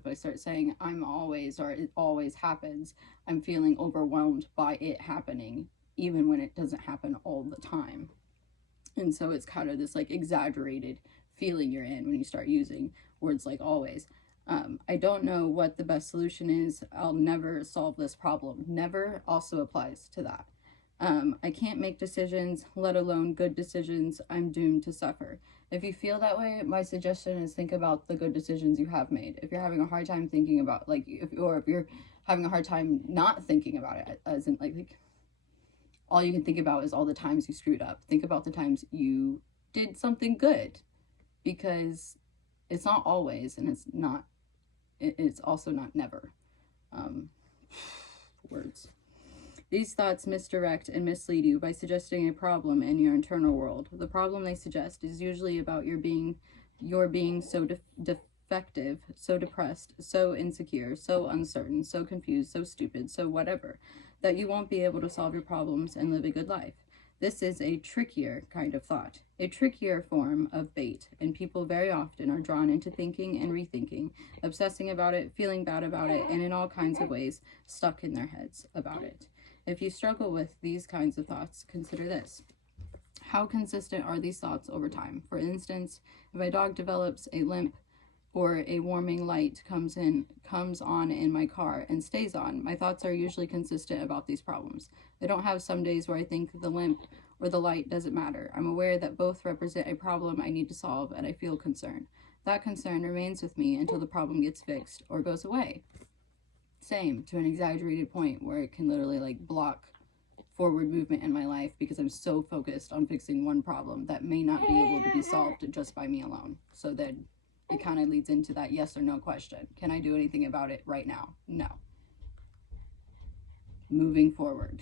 If I start saying I'm always, or it always happens, I'm feeling overwhelmed by it happening, even when it doesn't happen all the time. And so it's kind of this like exaggerated feeling you're in when you start using words like always. I don't know what the best solution is. I'll never solve this problem. Never also applies to that. I can't make decisions, let alone good decisions. I'm doomed to suffer. If you feel that way, my suggestion is think about the good decisions you have made. If you're having a hard time thinking about, like, if you're having a hard time not thinking about it, as in like all you can think about is all the times you screwed up. Think about the times you did something good, because it's not always, and it's also not never. Um, words. These thoughts misdirect and mislead you by suggesting a problem in your internal world. The problem they suggest is usually about your being so defective, so depressed, so insecure, so uncertain, so confused, so stupid, so whatever, that you won't be able to solve your problems and live a good life. This is a trickier kind of thought, a trickier form of bait, and people very often are drawn into thinking and rethinking, obsessing about it, feeling bad about it, and in all kinds of ways stuck in their heads about it. If you struggle with these kinds of thoughts, consider this. How consistent are these thoughts over time? For instance, if a dog develops a limp, or a warming light comes on in my car and stays on, my thoughts are usually consistent about these problems. I don't have some days where I think the limp or the light doesn't matter. I'm aware that both represent a problem I need to solve, and I feel concern. That concern remains with me until the problem gets fixed or goes away. Same, to an exaggerated point where it can literally like block forward movement in my life because I'm so focused on fixing one problem that may not be able to be solved just by me alone. So then it kind of leads into that yes or no question. Can I do anything about it right now? No. Moving forward.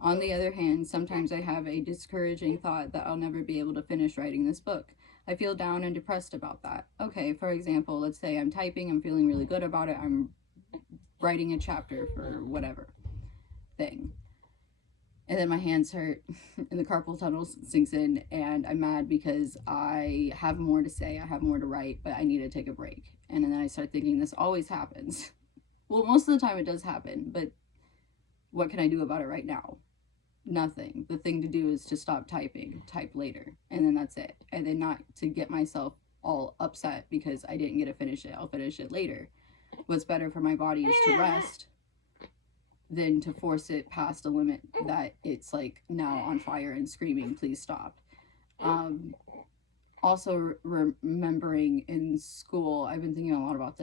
On the other hand, sometimes I have a discouraging thought that I'll never be able to finish writing this book. I feel down and depressed about that. Okay, for example, let's say I'm typing, I'm feeling really good about it, I'm writing a chapter for whatever thing. And then my hands hurt and the carpal tunnel sinks in, and I'm mad because I have more to say, I have more to write, but I need to take a break. And then I start thinking, this always happens. Well, most of the time it does happen, but what can I do about it right now? Nothing. The thing to do is to stop typing, type later, and then that's it. And then not to get myself all upset because I didn't get to finish it. I'll finish it later. What's better for my body is to rest than to force it past a limit that it's like now on fire and screaming, please stop. Also remembering in school, I've been thinking a lot about this.